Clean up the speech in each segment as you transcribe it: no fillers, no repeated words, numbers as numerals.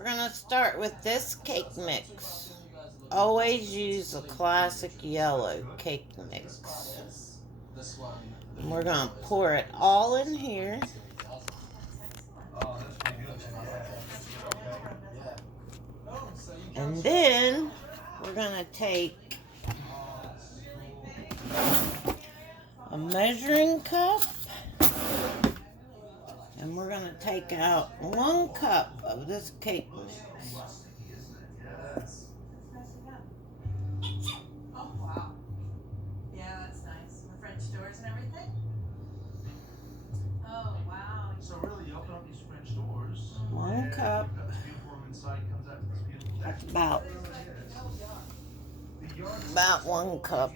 We're going to start with this cake mix. Always use a classic yellow cake mix. And we're going to pour it all in here. And then we're going to take a measuring cup. And we're going to take out 1 cup of this cake mix. Oh, wow. Yeah, that's nice. With French doors and everything? Oh, wow. So really, you open up these French doors. 1 cup. You've got this beautiful room inside, comes out to this beautiful deck. That's about 1 cup.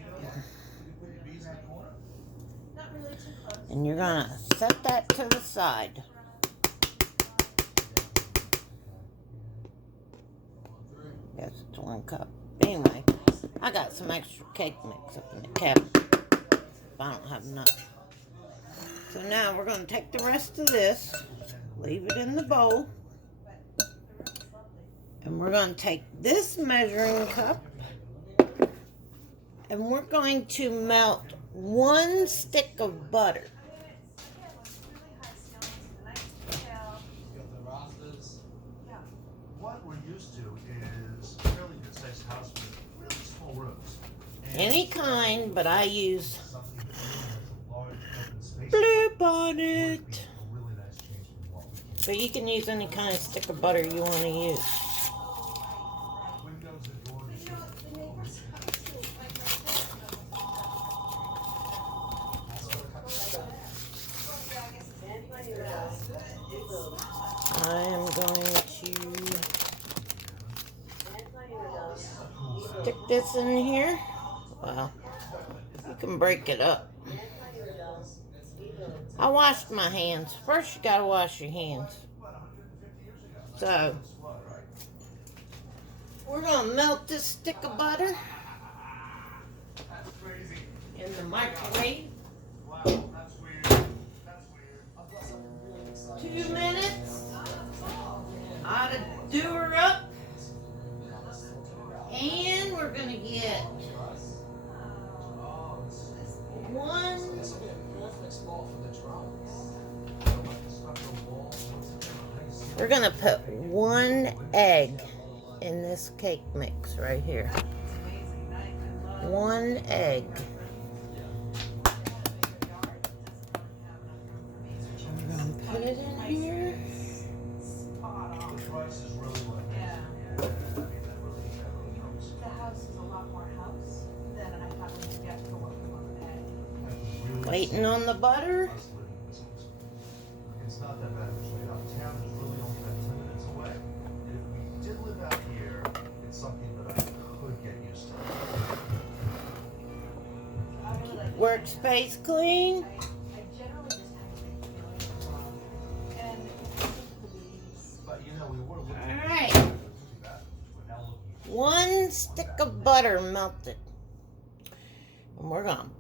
Not really too close. And you're going to set that to the side. Guess it's 1 cup. Anyway, I got some extra cake mix up in the cabinet. I don't have enough. So now we're going to take the rest of this, leave it in the bowl, and we're going to take this measuring cup, and we're going to melt 1 stick of butter. What we're used to is a fairly good sized house with really small rooms. Any kind, but I use Something that really has a large open space. Blue Bonnet. A really nice change from what we can. But you can use any kind of stick of butter you want to use. Windows and doors. I am going to stick this in here. Well, you can break it up. I washed my hands. First, you gotta wash your hands. So, we're gonna melt this stick of butter in the microwave. 2 minutes. Ought to do her up. And we're gonna get 1. We're gonna put 1 egg in this cake mix right here. 1 egg. We're gonna put it in here. The price is really what it is. The house is a lot more house than I thought we could get for what we wanted. Waiting on the butter. It's not that bad actually. Uptown is really only about 10 minutes away. If we did live out here, it's something that I could get used to. Workspace clean. I generally just have a great feeling. And But you know, we were looking All right. at that. We're now looking 1 stick of butter melted. And we're gonna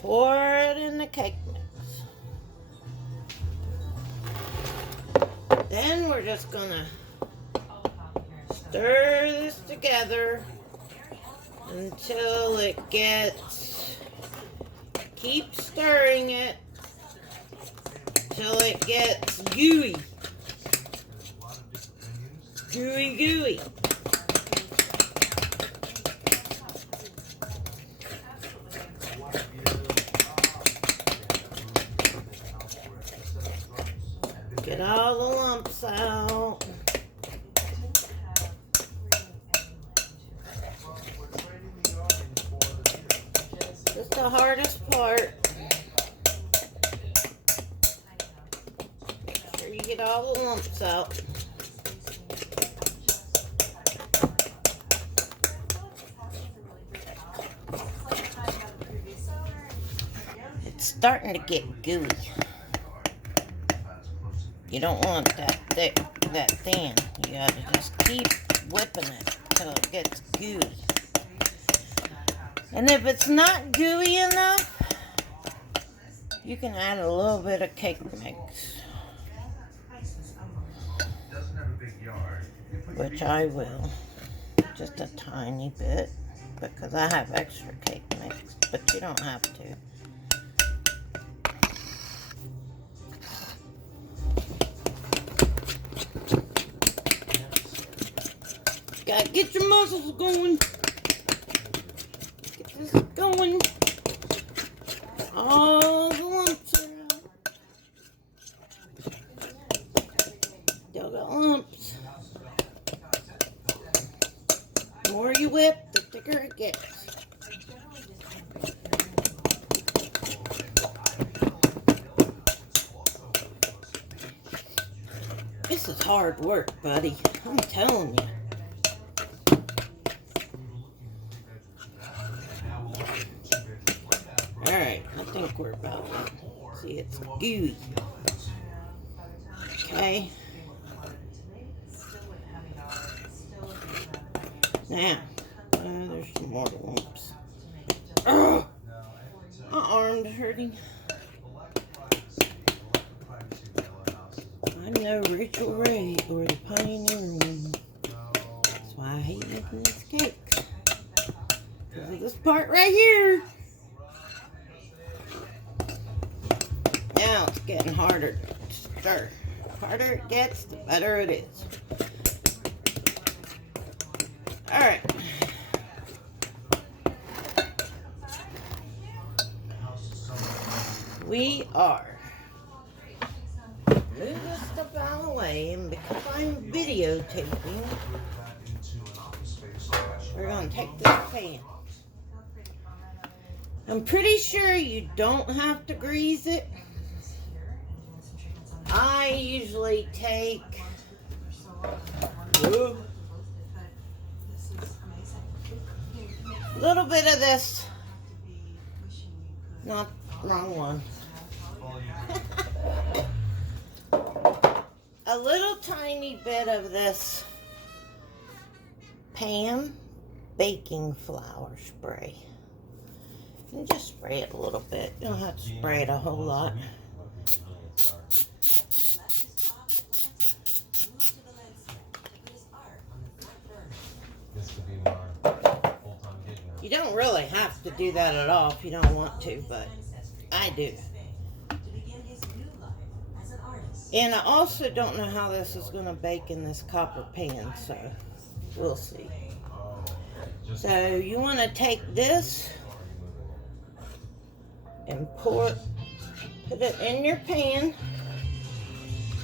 pour it in the cake mix. Then we're just gonna stir this together until it gets, keep stirring it till it gets gooey. Gooey, gooey. Get all the lumps out. That's the hardest part. Make sure you get all the lumps out. It's starting to get gooey. You don't want that thick, that thin. You gotta just keep whipping it till it gets gooey. And if it's not gooey enough, you can add a little bit of cake mix. doesn't have a big yard. which I will. Just a tiny bit, because I have extra cake mix, but you don't have to. Gotta get your muscles going. Get this going. All the lumps are out. Still got lumps. The more you whip, the thicker it gets. This is hard work, buddy. I'm telling you. Alright, I think we're about done. See, it's gooey. Okay. Now, there's some more lumps. Ugh! My arm's hurting. I'm no Rachel Ray or the Pioneer Woman. That's why I hate making these cakes. Because of this part right here. Now it's getting harder to stir. The harder it gets, the better it is. Alright. We are moving this stuff out of the way, and because I'm videotaping, we're going to take this pan. I'm pretty sure you don't have to grease it. I usually take a little bit of this. Not wrong one. A little tiny bit of this Pam baking flour spray. And just spray it a little bit. You don't have to spray it a whole lot. You don't really have to do that at all if you don't want to, but I do. And I also don't know how this is going to bake in this copper pan, so we'll see. So you want to take this and put it in your pan.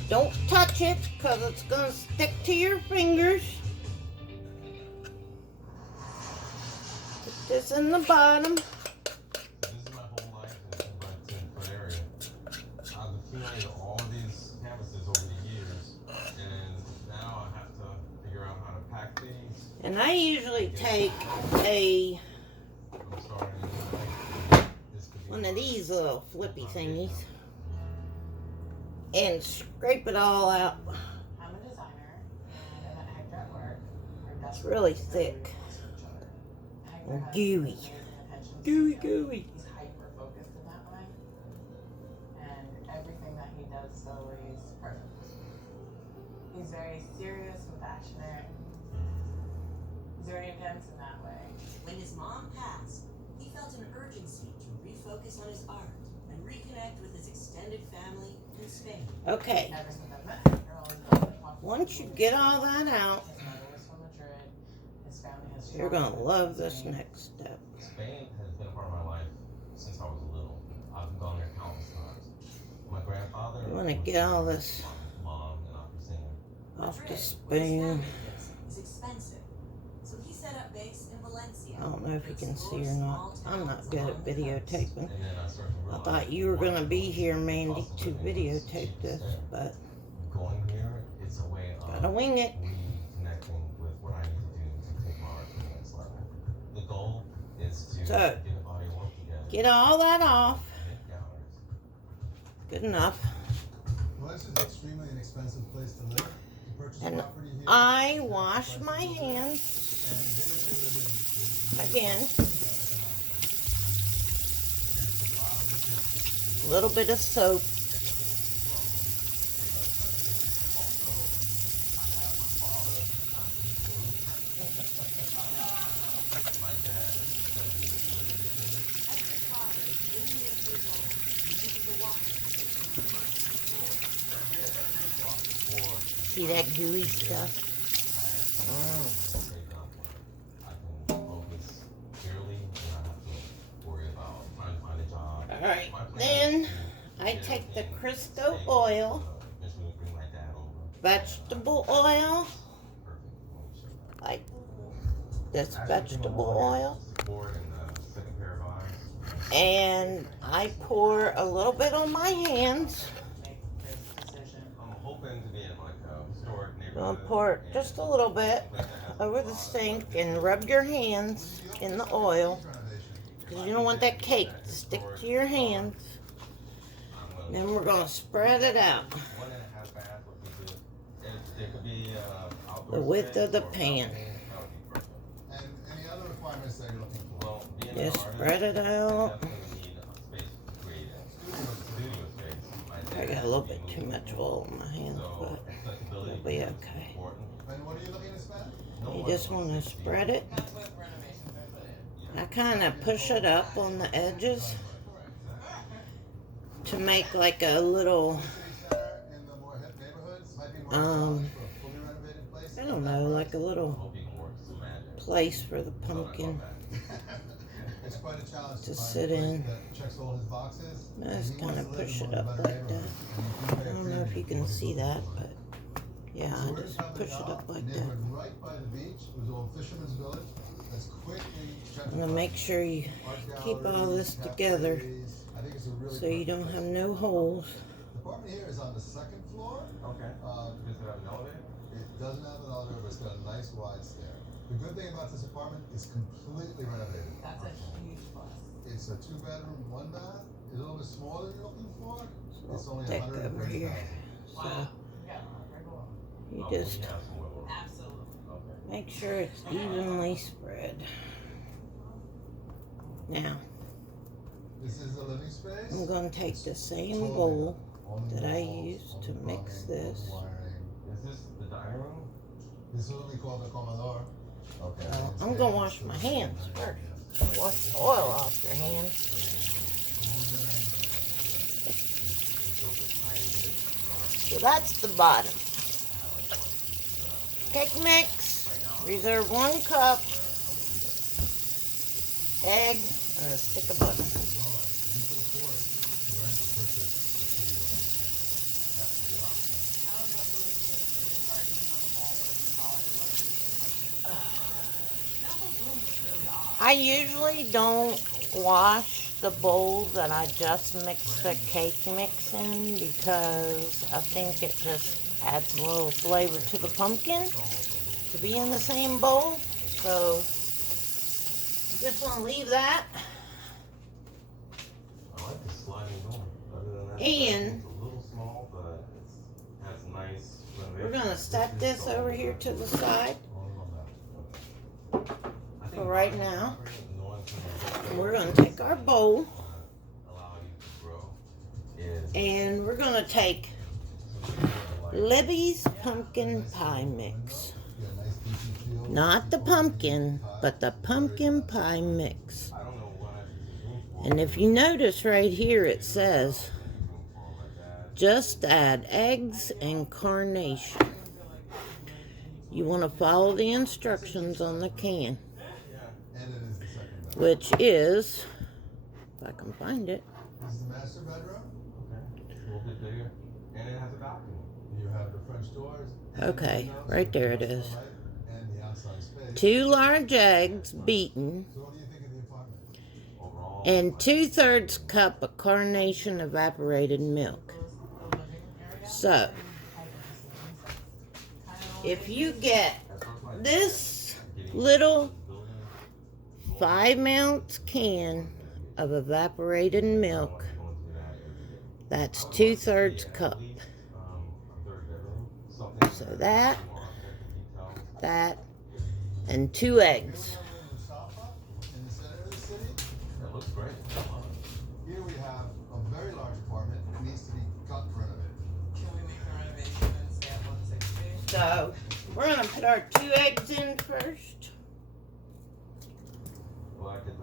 Don't touch it because it's going to stick to your fingers. Put this in the bottom. This is my whole life in the 10-foot area. I've accumulated all of these canvases over the years, and now I have to figure out how to pack these. And I usually take one of these little flippy thingies and scrape it all out. I'm a designer and an actor at work. It's really thick and gooey. Gooey. He's hyper focused in that way. And everything that he does is always perfect. He's very serious and passionate. He's very intense in that way. When his mom passed, he felt an urgency to refocus on his art and reconnect with his extended family in Spain. Okay, Ever since I met him, they're always really talking. once you get all that out, His mother was from Madrid. His family has you're traveled gonna love this next step. Spain has been a part of my life since I was little. I've gone there countless times. My grandfather. You wanna get all this Mom and opera singer. off the Madrid, where his spoon. family lives, is expensive, so he set up base in Valencia. I don't know if you to can see explore or not. small I'm not towns good at along the coast. videotaping. And then I started to I realize. thought you were gonna be here, Mandy, to videotape this, but Going here, it's a way of gotta wing it. reconnecting with what I need to do to take my art to the next level. The goal is to So, get a body of work together. Get all that off. Hit galleries. Good enough. Well, this is an extremely inexpensive place to live. To purchase And property here. I wash my hands again. A little bit of soap. See that gooey stuff? I can focus clearly and I have to worry about trying to find a job. Alright, My plan then is to I get take the in Crisco state, oil, eventually bring my dad over. vegetable oil, Perfect. like this As you can vegetable all hear, oil, support and second pair of eyes. and I pour a little bit on my hands. Make this decision. I'm hoping to be in like a historic I'm gonna neighborhood. pour and just a little bit someplace that has over a the lot of sink different and rub your hands in the oil, Renovation. because you don't want that cake to stick to your hands. I'm gonna- Then we're gonna spread it out 1.5 bath would be good. If there could be outdoor the width space of the or pan. balcony, that would be perfect. And any other requirements that you're looking for? Well, being an Just artist, spread it I out. definitely need a space to create a studio space. My I dad got a little is bit too moving, much oil on my hands, so but accessibility it'll be is okay. important. And what are you looking to spend? No You one just wants want to to see spread it. That's what renovations are put in. I kind of push it up on the edges to make like a little, City center in the more hip neighborhoods might be more Um, challenge for a fully renovated place. I don't know, like a I little hope he can work some magic. place for the So I love pumpkin. that. It's quite a challenge To to find sit a place in. that checks all his boxes. I and just he wants kinda to live push in it one of up the like better that. neighborhoods, and you do pay I a don't know if premium you can for see his that, building. but yeah, So I we're just in Company push it Dock, up like a that. neighborhood right by the beach. It was old Fisherman's Village. That's quickly I'm gonna make gentrified. sure you Art keep all galleries, this together cafes. I think it's a really so you perfect don't place. have no holes. The apartment here is on the second floor. Okay. Does it have an elevator? It doesn't have an elevator, but it's got a nice wide stair. The good thing about this apartment is completely renovated. That's a huge plus. It's a 2-bedroom, 1 bath. It's a little bit smaller than you're looking for. It's only Thick over 130,000. here. Wow. So Yeah, very cool. you Oh, just we have some wiggle room. Absolutely. Okay. make sure it's evenly spread. Now, This is the living space. I'm gonna take the same Totally bowl only that I walls, used only to mix plumbing, this. only wiring. Is this the dining room? This is what we call the comedor. Okay. Well, I'm gonna wash my hands first. Wash the oil off your hands. So that's the bottom. Cake mix. Reserve 1 cup. Egg or a stick of butter. I usually don't wash the bowl that I just mixed the cake mix in because I think it just adds a little flavor to the pumpkin to be in the same bowl. So just want to leave that. I like the sliding door. Other than that, And it's a little small, but it has nice we're renovation. gonna set this over here to the side I think for right buying now. property, knowing some And we're gonna take our bowl allow you to grow is and we're gonna take Libby's pumpkin pie mix. Not the pumpkin, but the pumpkin pie mix. I don't know what I should use room for. And if you notice right here, it says, Room for like that. just add eggs and carnation. You want to follow the instructions on the can, And it is the second bedroom. which is, if I can find it, This is the master bedroom. Okay. It's a little bit bigger, and it has a balcony. You have the French doors. and Okay, windows, right there it the is. light, And the outside space. 2 large eggs beaten, So what do you think of the apartment? Overall, and 2/3 cup of carnation evaporated milk. The living area. So, if you get as far as my this getting little building, 5-ounce can of evaporated milk, going through that every day. that's 2/3 Yeah, cup. at least, a third bedroom, something So that that, has more architectural details. that, and 2 eggs. In Mustafa, in the center of the city, That looks great. I love it. here we have a very large apartment that needs to be cut and renovated. Can we make the renovation and stay at 160? So, we're gonna put our 2 eggs in first. Well, I could,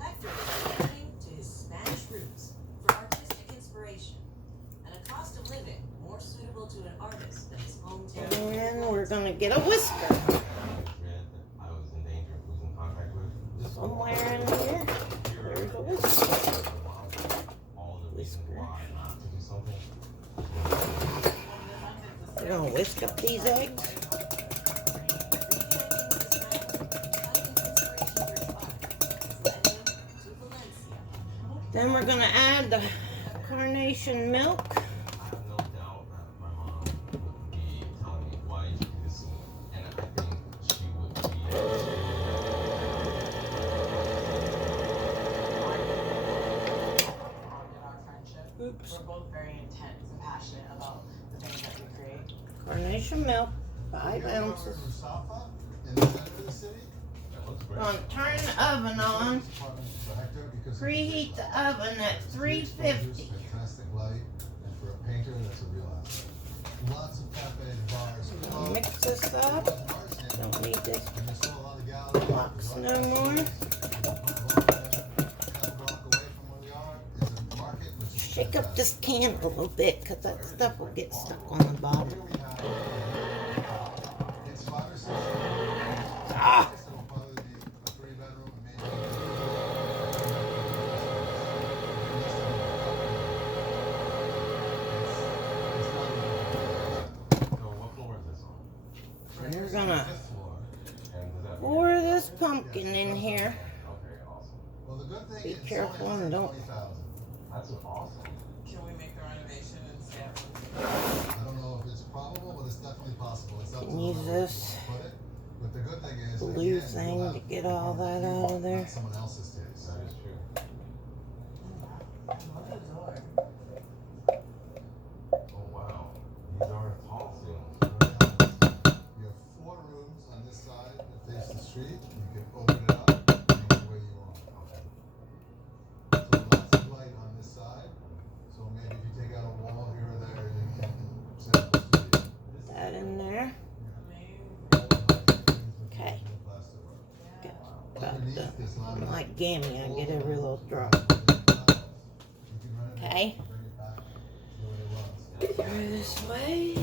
Hector is returning to his Spanish roots for artistic inspiration and a cost of living more suitable to an artist than his hometown. And we're gonna get a whisker I was in danger of losing contact with. Just somewhere in here. There's a whisker. all the reasons why not to do something. We're gonna whisk up these eggs. Then we're gonna add the carnation milk. I have no doubt that my mom would be telling me why you do this, and I think she would be. Our friendship. Oops. We're both very intense and passionate about the things that we create. Carnation milk, You 5 ever heard of ounces. Mustafa in the center of the city? That looks We're great. gonna turn the oven on. Apartment for Hector because Preheat the oven at 350. Fantastic light, and for a painter, that's a real asset. Lots of cafes, bars, clubs, Mix this up. arts and Don't need this. and there's still a lot of galleries. Box there's no art more. galleries. Half a block away from where we are is a market, which is Shake up this fantastic. can a little bit, cause that stuff will get stuck on the bottom. Here we have, it's 5 or 6 Ah! It'll probably be a 3-bedroom and maybe. So what floor is this on? We're gonna Fifth floor. And does that pour this pumpkin in here. Okay, awesome. Well, the good thing Be is it's careful only and don't- 20,000. That's awesome. Can we make the renovation and scale? I don't know if it's probable, but it's definitely possible. It's up to Can the use level this you wanna put it. But the good thing is, blue again, you'll thing have to get all that out of there. not someone else's taste. That is true. I love the door. Oh wow. These are tall ceilings. You have 4 rooms on this side that face the street. You can open it up and make it the way you want. Okay. So lots of light on this side. So maybe if you take out a wall here or there, you can set up a studio. That in there. Okay. About Underneath this I'm laminate like Gammy, I get every little drop. Okay. Through this way.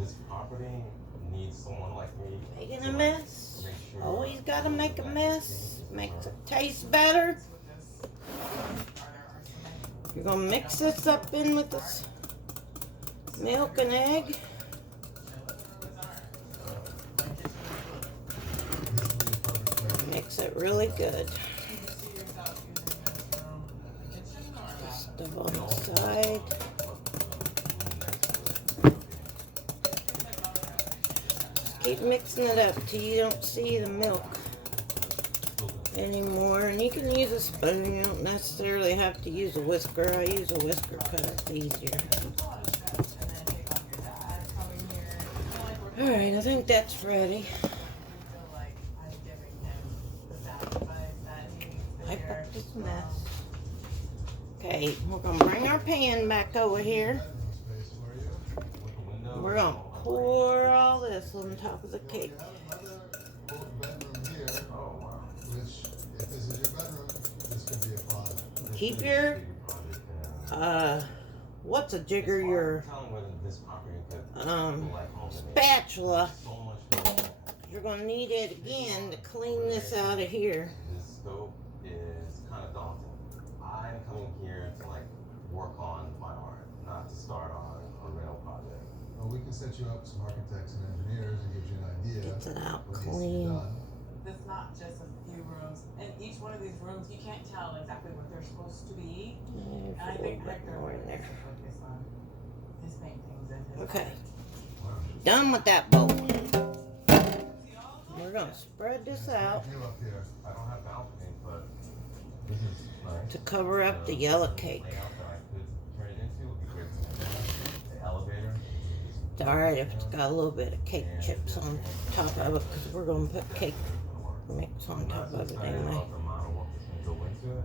This property needs someone like me. Making to, a like, mess. make sure Always gotta make a mess. Makes it taste better. You're gonna mix this up in with this milk and egg. Mix it really good. Stuff on the side. Just keep mixing it up till you don't see the milk anymore. And you can use a spoon. You don't necessarily have to use a whisker. I use a whisker because it's easier. Alright, I think that's ready. Wipe up this mess. Okay, we're gonna bring our pan back over here. We're gonna pour all this on top of the cake. Another bedroom here, Oh wow. which, if this is your bedroom, this could be a closet. Keep your what's a jigger? Your Tell them whether this property could like home to me. spatula. So much more. You're gonna need it again to clean this out of here. This scope is kind of daunting. I'm coming here to like work on my art, not to start on a rental project. Well, we can set you up with some architects and engineers and gives you an idea. Gets it out what needs to be clean. done. It's not just a few rooms. In each one of these rooms, you can't tell exactly what they're supposed to be. There's And I a little think bit Hector more in needs there. to focus on his paintings and his Okay, art. done with that bowl. We're gonna spread this out You up here. I don't have balcony, but this is nice. to cover up the yellow cake. Layout that I could turn it into would be great. The elevator. It's alright if it's got a little bit of cake chips on top of it because we're gonna put cake mix on top of it anyway.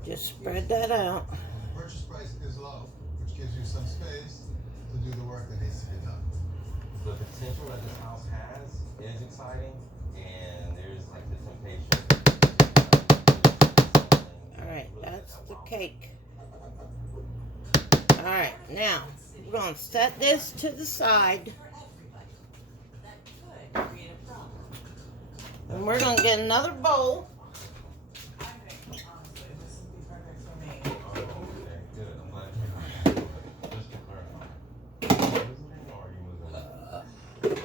Just spread that out. Purchase price is low, which gives you some space to do the work that needs to be done. The potential that this house has is exciting, and there's like the temptation. Alright, that's the cake. Alright, now city We're gonna set this to the side, for everybody. That could create a problem. and we're gonna get another bowl. I think, honestly, this would be perfect for me. Oh, okay, good. I'm glad you know. Just to clarify. Visiting or are you moving?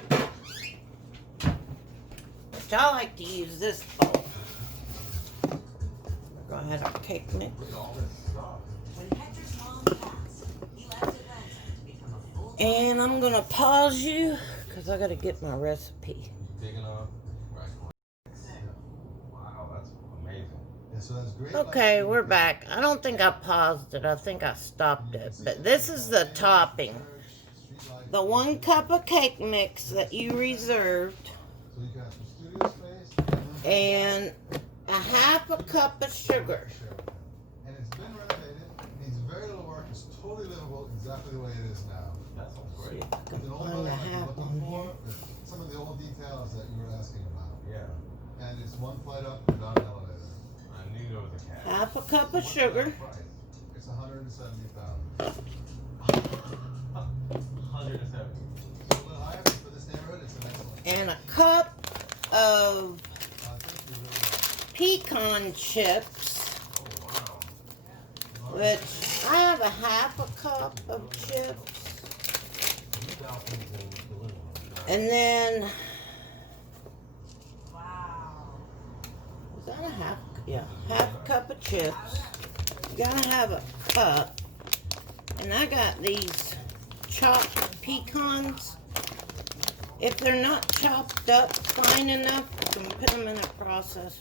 Which I like to use this bowl. We're gonna have our cake mix. Look at all this stuff. When Hector's mom passed, he left Atlanta to become a full-time And I'm gonna pause you because I gotta get my recipe. Big enough. Right. Wow, that's amazing. Yeah, so that's great. Okay, we're back. I don't think I paused it. I think I stopped it. But this is the topping. The 1 cup of cake mix that you reserved, So you can have some studio space and a half a cup of sugar. And it's been renovated, needs very little work, it's totally livable exactly the way it is now. That sounds See great. if I can It's an old find building a like you're half looking on for, here. with some of the old details that you were asking about. Yeah. And it's 1 flight up without an elevator. I knew there was a cat. Half a cup of What's sugar. that price? It's 170,000. 170. So a little higher, but for this neighborhood, it's an excellent. And a cup of I think you're really pecan chips, Oh, wow. which I have a half a cup of chips. And then, Wow. is that a half? Yeah, half a cup of chips. You gotta have a cup. And I got these chopped pecans. If they're not chopped up fine enough, you can put them in a processor.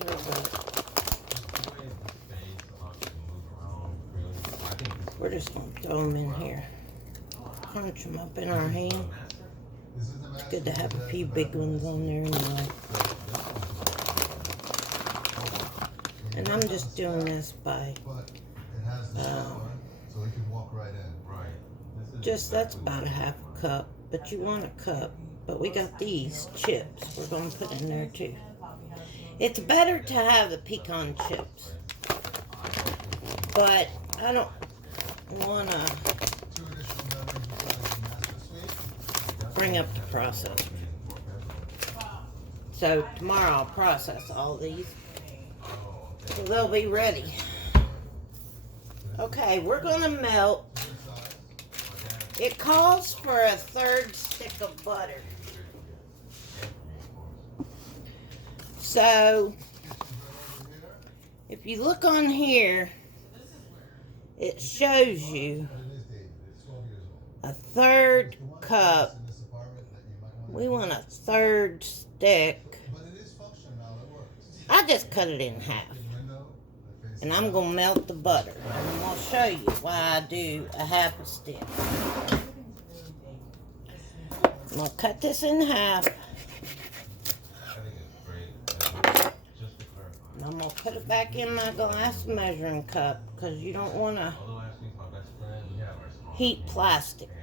But we're just gonna throw them in here. Crunch them up in our hand. This is the It's good to have a few big ones on there anyway. And I'm just doing this by But it has the shower, so he can walk right in. Right. just, that's about a half a cup. But you want a cup. But we got these chips we're going to put in there too. It's better to have the pecan chips. But I don't want to 2 additional bedrooms besides the master suite. bring up the processor. So tomorrow I'll process all these. So they'll be ready. Okay, we're going to melt. It calls for a 1/3 stick of butter. So, if you look on here, it shows you It is dated, it's 12 years old. a 1/3 The one cup. in this apartment that you might wanna We keep. want a 1/3 stick. But it is functional now, it works. I just cut it in half. Big window that faces And I'm going to melt the butter. And I'm going to show you why I do a half a stick. I'm going to cut this in half. I think it's great. Just to clarify. And I'm going to put it back in my glass measuring cup. Because you don't want to Although Ashley's my best friend, we have our small heat plastic. and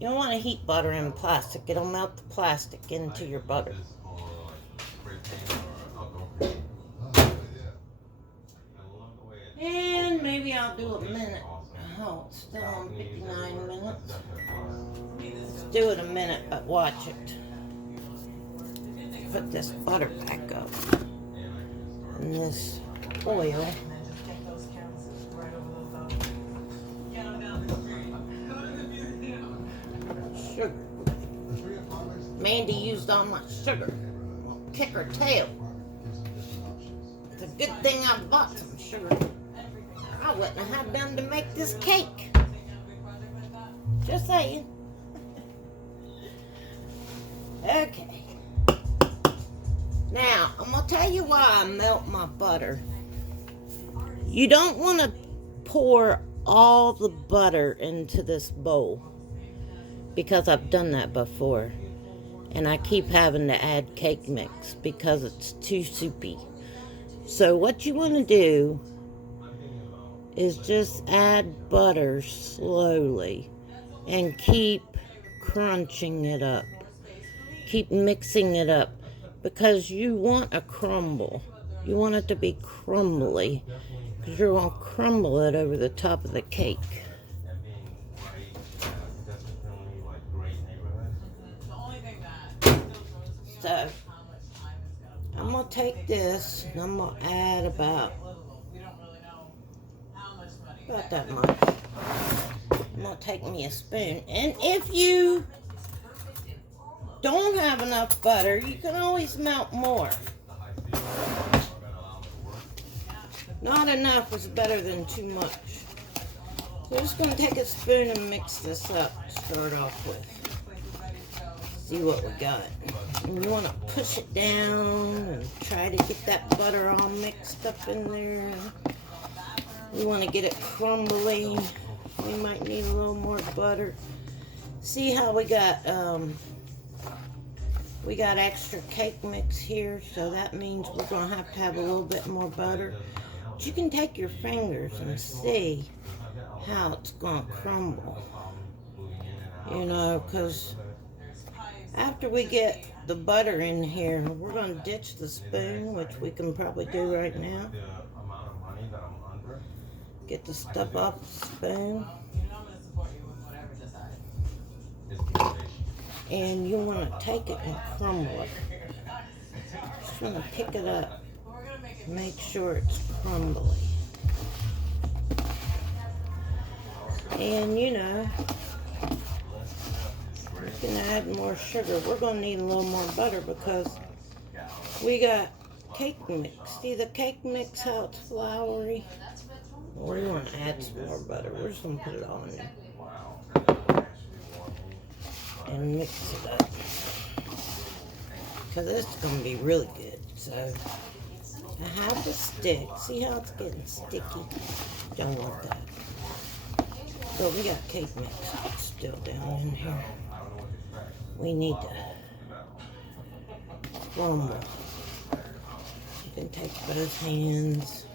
You don't want to heat butter in plastic. It'll melt the plastic into your butter. this for like spray paint or outdoor paint. Oh, good idea. I love the way it. And maybe I'll do a Tastes minute. awesome. Oh, it's still on Balconies 59 everywhere. minutes. That's definitely a plus. Do it a minute, but watch it. Put this butter back up. And I can just start. And this oil. And then just get those canvases right over those balconies. Get them down the street. Go to the museum. Sugar. The 3 apartments. Mandy used all my sugar. Well, kick her tail. Apartment gives them different options. It's a good thing I bought some sugar. I wouldn't have had them to make this cake. Just saying. Okay. Now, I'm going to tell you why I melt my butter. You don't want to pour all the butter into this bowl. Because I've done that before. And I keep having to add cake mix because it's too soupy. So what you want to do is just add butter slowly and keep crunching it up. Keep mixing it up because you want a crumble. You want it to be crumbly because you're going to crumble it over the top of the cake. And being right, So how much time it's gonna I'm gonna take this and I'm gonna add about we don't really know how much money that much. I'm gonna take me a spoon, and if you don't have enough butter, you can always melt more. Not enough is better than too much. So I'm just gonna take a spoon and mix this up to start off with. See what we got. And you wanna push it down and try to get that butter all mixed up in there. We wanna get it crumbly. We might need a little more butter. See how we got extra cake mix here, so that means we're gonna have a little bit more butter. But you can take your fingers and see how it's gonna crumble. You know, because after we get the butter in here, we're gonna ditch the spoon, which we can probably do right now. Get the stuff off the spoon. And you want to take it and crumble it. Just want to pick it up. Make sure it's crumbly. And you know, you can add more sugar. We're going to need a little more butter because we got cake mix. See the cake mix, how it's floury? Well, we want to add some more butter. We're just going to put it all in there. And mix it up. Because this is going to be really good. So, I have the stick. See how it's getting sticky? Don't want that. But we got cake mix still down in here. We need to crumble. You can take both hands.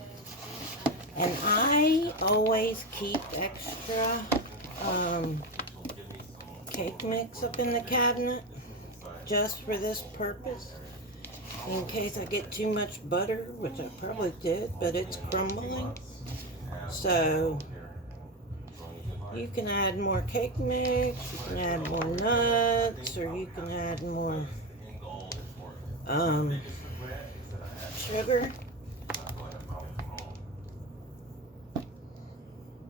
And I always keep extra cake mix up in the cabinet just for this purpose. In case I get too much butter, which I probably did, but it's crumbling. So you can add more cake mix, you can add more nuts, or you can add more sugar.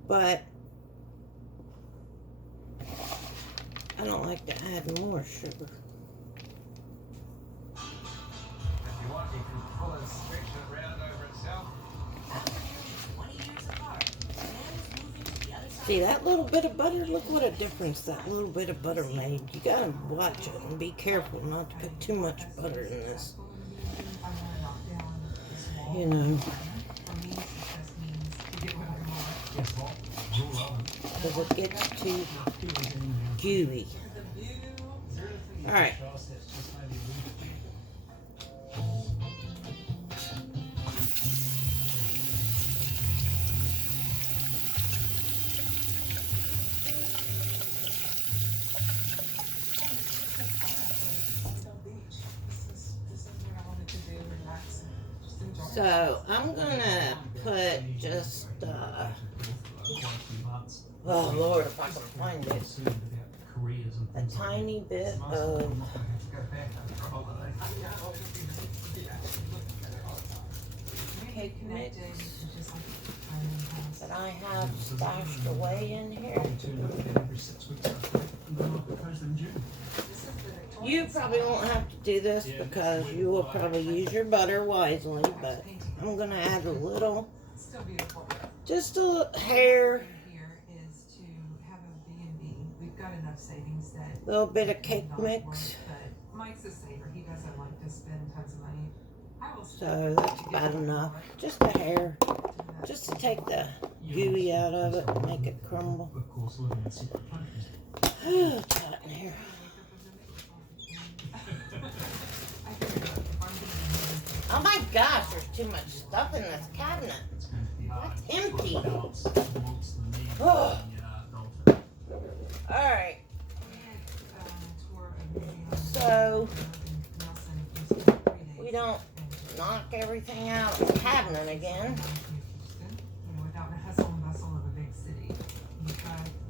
But I don't like to add more sugar. If you want, you can pull it straight around over itself. See that little bit of butter? Look what a difference that little bit of butter made. You gotta watch it and be careful not to put too much butter in this. You know. Because it gets too gooey. Alright. So I'm gonna put just oh Lord, if I can find it, a tiny bit of cake mix that I have stashed away in here. You probably won't have to do this because you will probably use your butter wisely, but I'm gonna add a little, just a hair, little bit of cake mix. Mike's a saver. He doesn't like to spend tons of money. So that's about enough. Just a hair, just to take the gooey out of it and make it crumble. Oh, it's hot in here. Oh my gosh, there's too much stuff in this cabinet. It's empty. Oh. Alright. So, we don't knock everything out of the cabinet again.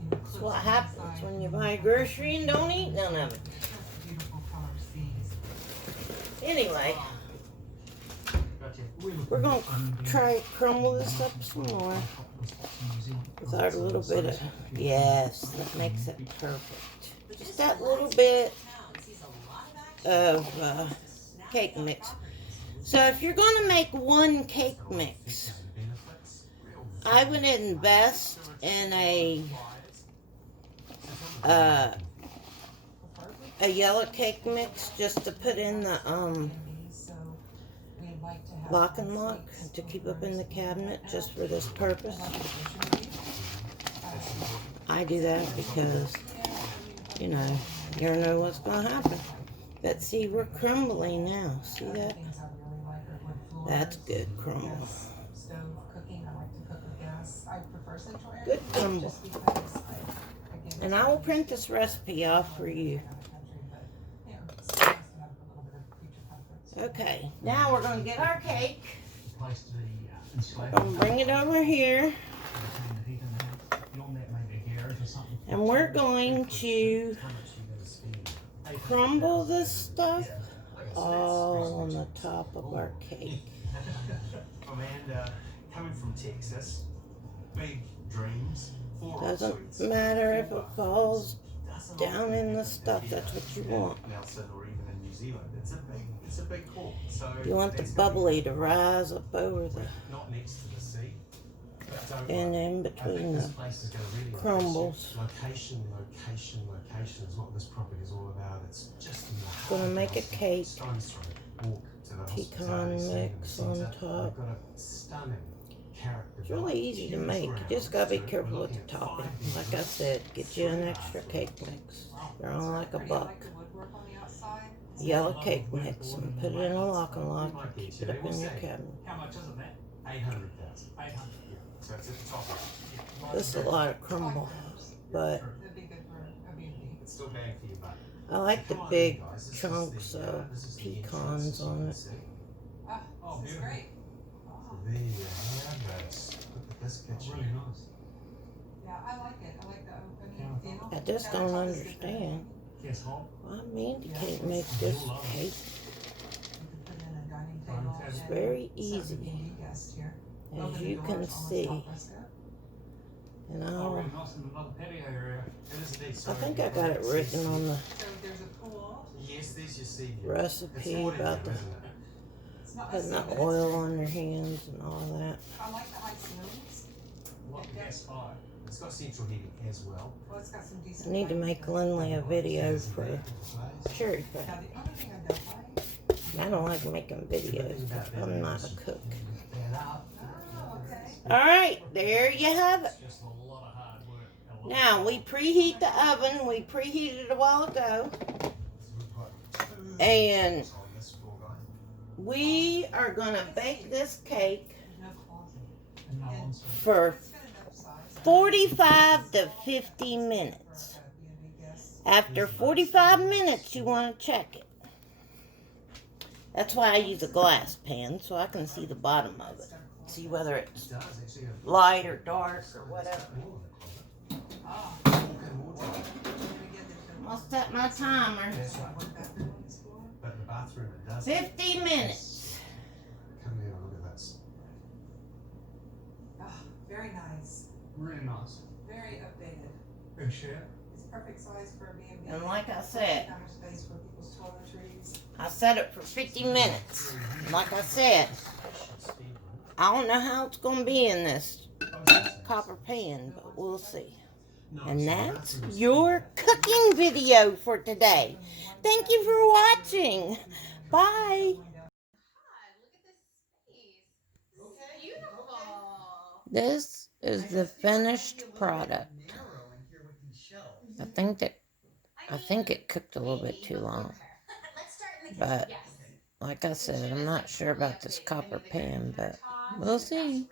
That's what happens when you buy a grocery and don't eat none of it. Anyway, Gotcha. we're going to try to crumble this up some more with our little bit of, yes, that makes it perfect. Just that little bit of cake mix. So if you're going to make one cake mix, I would invest in a yellow cake mix just to put in the lock and lock to keep up in the cabinet just for this purpose. I do that because, you know, you never know what's going to happen. But see, we're crumbling now. See that? That's good crumble. Stove cooking, I like to cook with gas. I prefer central air. Good crumble. Just because And I will print this recipe off for you. Okay, now we're going to get our cake. I'm going to bring it over here. And we're going to crumble this stuff all on the top of our cake. Amanda, coming from Texas, big dreams. Doesn't matter if it falls down in the stuff, that's what you want. Nelson or even in New Zealand, it's a big call. So You want the bubbly to rise up over the, not next to the sea. and in I think between this the place is going to really crumbles. Location is what this property is all about. It's just in the heart Gonna of make a Austin. cake. Stone's throw walk to the Pecan hospitality scene in mix the on centre. top. We've got a stunning character. It's really easy to make. You just gotta be careful with the topping. Like I said, get you an extra cake mix. They're only like $1. Yellow cake mix and put it in a lock and lock. Keep it up in your cabinet. How much is it, Matt? 800,000. 800. Yeah. So it's at the top. This is a lot of crumble, but That'd be good for a B&B. It's still bang for your buck. I like the Come on, big you guys. This is chunks the, of this is the pecans entrance, on it. as you can Ah, this is great. Oh, see. There you have it. Look at this kitchen. Really nice. yeah, I like it. I like the opening feel. I just don't understand Yes, hot. why Mandy can't make this cake. You can put it in a dining table. It's and very serve a easy, B&B guest here. as Open the you doors, can almost see. al fresco. And Oh, really I'll, nice in another patio area. It is indeed. I So think I got it written on the So there's a pool. Yes, there's your sea view. recipe about the isn't it? It's not putting messy, the but oil on their hands and all that. I like the high ceilings. Like gas fire. It's got central heating as well. Well, it's got some decent. I need to lighting make to it. Lindley a video for cherry Now, pie. the only thing I don't like. I don't like making videos, but I'm not a cook. Oh, okay. Alright, there you have it. It's just a lot of hard work. Now, we preheat the oven. We preheated it a while ago. And we are going to bake this cake There's no closet. for It's got enough size. 45 to 50 minutes. For a B&B guest. After 45 minutes, you want to check it. That's why I use a glass pan, so I can see the bottom of it. See whether it's It does actually have light or dark or whatever. Ah, And and again, there's no I'll set my timer. That's right. one bathroom on this floor. But the bathroom, it does. 50 minutes. Come here and look at that. Ah, very nice. Really nice. Very updated. Big share. It's perfect size for a B&B. And like I said, Kind of space for people's toiletries. I set it for 50 minutes. Like I said, I don't know how it's going to be in this copper pan, but we'll see. And that's your cooking video for today. Thank you for watching. Bye. This is the finished product. I think it cooked a little bit too long. But like I said, I'm not sure about this copper pan, but we'll see.